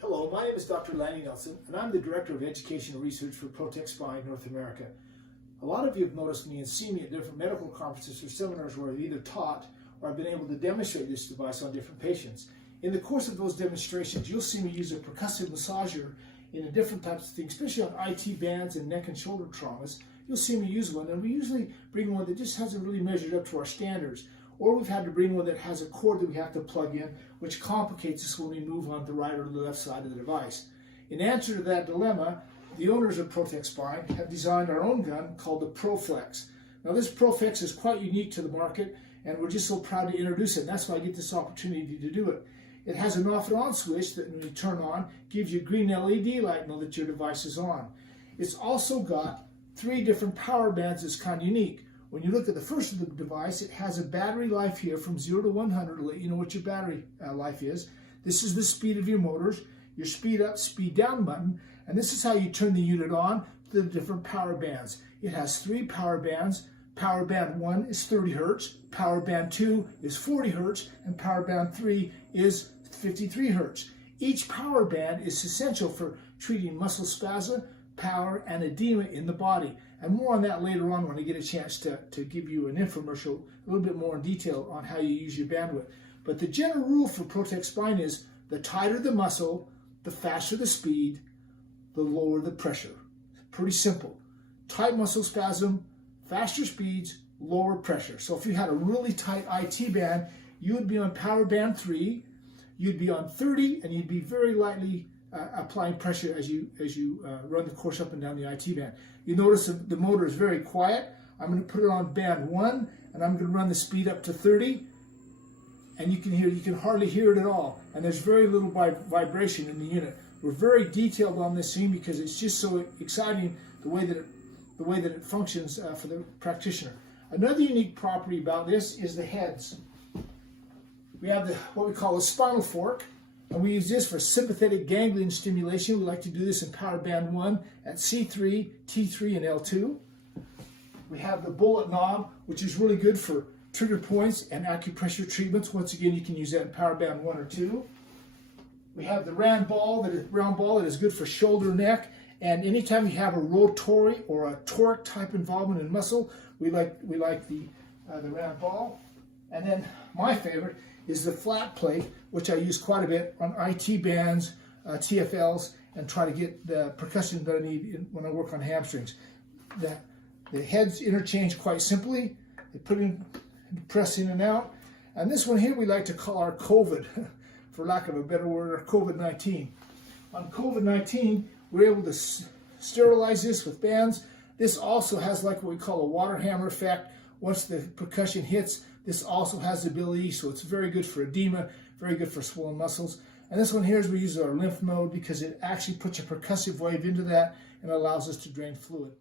Hello, my name is Dr. Lanny Nelson, and I'm the Director of Education and Research for Proflex Massage North America. A lot of you have noticed me and seen me at different medical conferences or seminars where I've either taught or I've been able to demonstrate this device on different patients. In the course of those demonstrations, you'll see me use a percussive massager in a different types of things, especially on IT bands and neck and shoulder traumas. You'll see me use one, and we usually bring one that just hasn't really measured up to our standards. Or we've had to bring one that has a cord that we have to plug in, which complicates us when we move on the right or the left side of the device. In answer to that dilemma, the owners of Proflex Spine have designed our own gun called the Proflex. Now this Proflex is quite unique to the market, and we're just so proud to introduce it, and that's why I get this opportunity to do it. It has an off and on switch that when you turn on, gives you a green LED light know that your device is on. It's also got 3 different power bands that's kind of unique. When you look at the first of the device, it has a battery life here from 0 to 100 to let you know what your battery life is. This is the speed of your motors, your speed up, speed down button, and this is how you turn the unit on to the different power bands. It has 3 power bands. Power band 1 is 30 Hertz, power band 2 is 40 Hertz, and power band 3 is 53 Hertz. Each power band is essential for treating muscle spasm, power, and edema in the body. And more on that later on when I get a chance to give you an infomercial, a little bit more in detail on how you use your bandwidth. But the general rule for Proflex Spine is the tighter the muscle, the faster the speed, the lower the pressure. Pretty simple. Tight muscle spasm, faster speeds, lower pressure. So if you had a really tight IT band, you would be on power band 3, you'd be on 30, and you'd be very lightly applying pressure as you run the course up and down the IT band. You notice the motor is very quiet. I'm going to put it on band 1, and I'm going to run the speed up to 30, and you can hardly hear it at all. And there's very little vibration in the unit. We're very detailed on this scene because it's just so exciting the way that it functions for the practitioner. Another unique property about this is the heads. We have what we call a spinal fork. And we use this for sympathetic ganglion stimulation. We like to do this in power band 1 at C3, T3, and L2. We have the bullet knob, which is really good for trigger points and acupressure treatments. Once again, you can use that in power band 1 or 2. We have the round ball that is good for shoulder, neck, and anytime you have a rotary or a toric type involvement in muscle, we like the round ball. And then my favorite is the flat plate, which I use quite a bit on IT bands, TFLs, and try to get the percussion that I need when I work on hamstrings. The heads interchange quite simply. They put in, press in and out. And this one here we like to call our COVID, for lack of a better word, our COVID-19. On COVID-19, we're able to sterilize this with bands. This also has like what we call a water hammer effect. Once the percussion hits, this also has the ability, so it's very good for edema, very good for swollen muscles. And this one here is we use our lymph node because it actually puts a percussive wave into that and allows us to drain fluid.